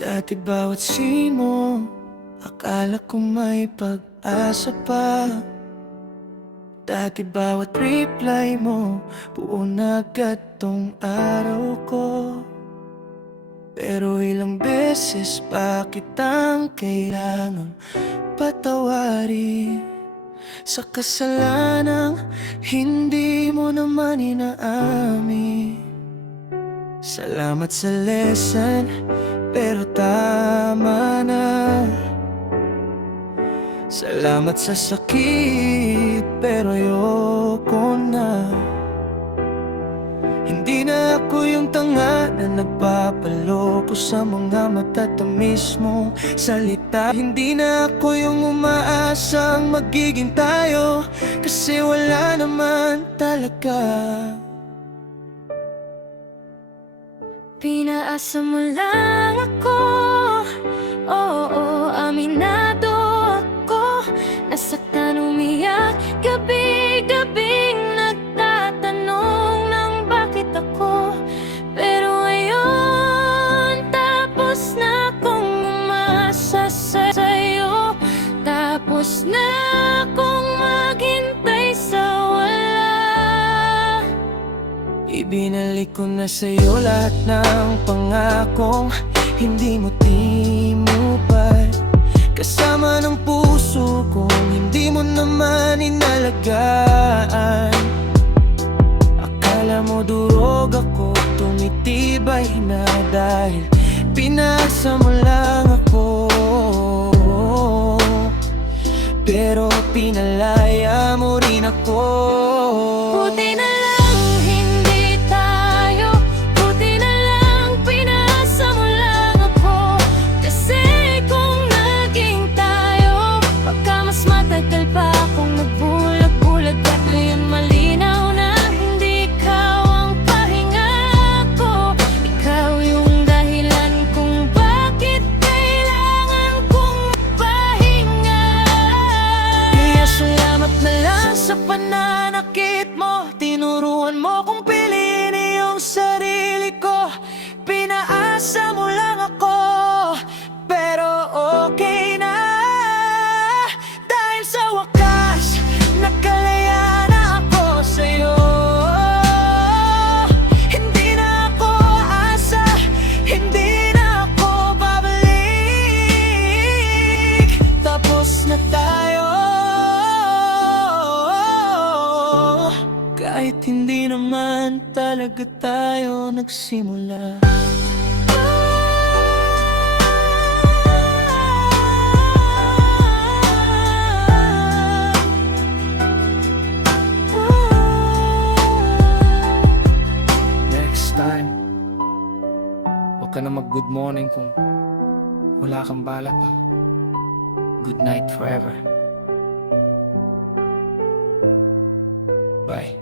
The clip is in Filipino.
Dati bawat simo, akala ko may pag-asa pa. Dati bawat reply mo, buo na agad tong araw ko. Pero ilang beses pa kitang kailangang patawarin sa kasalanang hindi mo naman inaamin. Salamat sa lesson, pero tama na. Salamat sa sakit, pero ayoko na. Hindi na ako yung tanga na nagpapaloko sa mga matatamis mong salita. Hindi na ako yung umaasang magiging tayo, kasi wala naman talaga. Pinaasa mo lang ako, oo, aminado ako. Nasaktan, umiyak, gabi-gabing nagtatanong ng bakit ako. Pero ngayon, tapos na akong umasa sa'yo. Tapos na akong maghintay sa wala. Ibinalik ko na sa'yo lahat ng pangakong hindi mo tinupad. Kasama ng puso kong hindi mo naman inalagaan. Akala mo durog ako, tumitibay na dahil pinasa mo lang ako. Pero pinalaya mo rin ako. Buti na lang hindi tayo, buti na lang pinasa mo lang ako. Kasi kung naging tayo, baka mas matagal pa akong nagbulag-bulag. At ngayon malinaw na hindi ikaw ang pahinga ko. Ikaw yung dahilan kung bakit kailangan kong pahinga. Kaya salamat na lang sa pananakit mo. Tinuruan mo kong piliin iyong sarili ko. Pinaasa mo lang ako, pero okay na. Dahil sa wakas, nakalaya na ako sa'yo. Hindi na ako aasa, hindi na ako babalik. Tapos na tayo, kahit hindi naman talaga tayo nagsimula. Next time, huwag ka na mag-good morning kung wala kang balak. Good night forever. Bye.